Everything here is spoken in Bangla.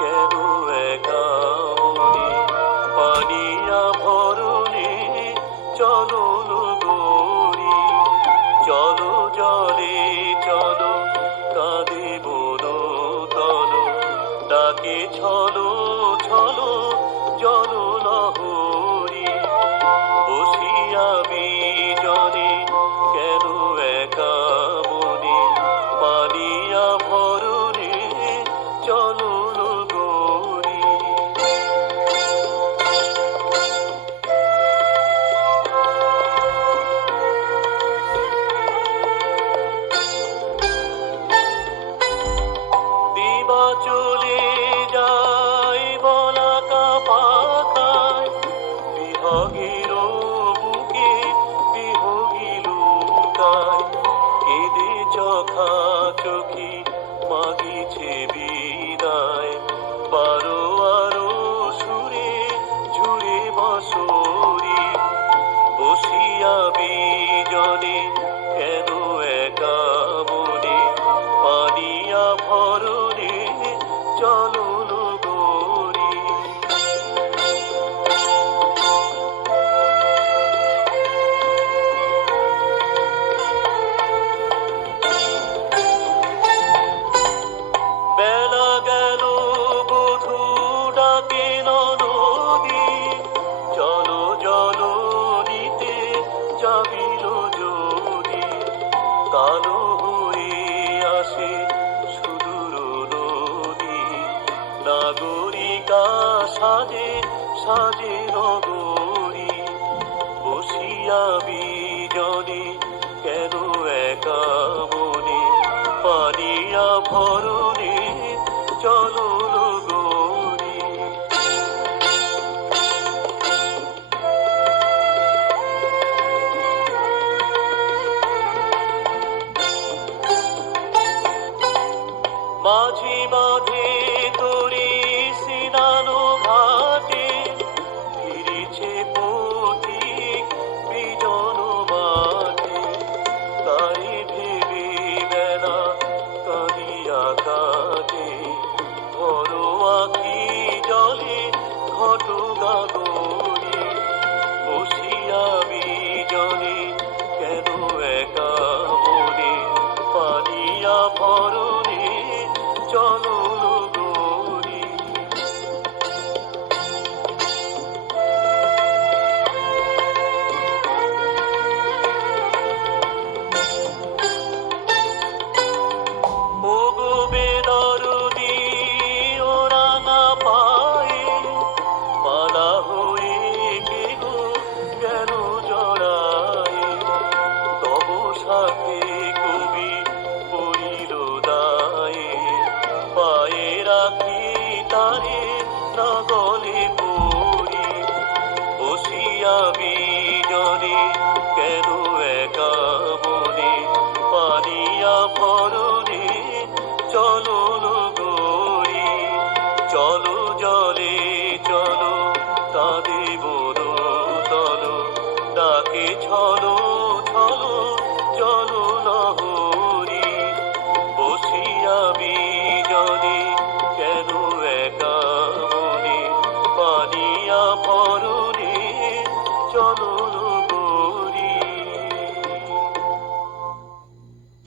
কেন একা মনে পানিয়া ভরণে চলো গৌরী চলো জলে চলো কাঁদে বনো তলো ডাকে ছলো ছলো জল লহরী বসিয়া বিজনে কেন একা মনে পানিয়া ভরণে চলো গৌরী। দিবা চলে যায় বলাকা পাখায় বিহগের বুকে বিহগী লুকায় কেঁদে চোখা চোখি মাগিছে বিদায় বারো আরো সুরে ঝুরে বসরি বসিয়া বিজনে কেন একা মনে পানিয়া ভরণে চলো গৌরী। বেলা গেল বধূ ডাকে নদী চলো জলো নিতে যাবিল যদি কালো হয়ে আসে সুদূর নদী নাগরিকা সাজে সাজে নগরী বসিয়া বিজনে কেন একা মনে পানিয়া ভরণে চলো গৌরী। মাঝি বাঁধে তরি সিনানো ঘাটে ফিরিছে পথিক বিজন মাঠে তাই ভেবে বেলা কাঁদিয়া কাটে বড় আখি জলে ঘটগা গৌরী বসিয়া বিজনে কেন একা মনে পানিয়া ভরণে চলো গৌরী। ওগো বেদরদি ও রাঙা পায়ে মালা হয়ে কে গো কেন জড়ায় তব সাথে কবি পড়িল দায়ে পায়ে রাখি তারে না গলে পড়ি বসিয়া বিজনে কেন একা মনে পানিয়া ভরণে চলো গৌরী চলো জলে চলো কাঁদে বনো তলো ডাকে ছলো ছলো জল লহরী বসিয়া বিজনে কেন একা মনে পানিয়া ভরণে চলো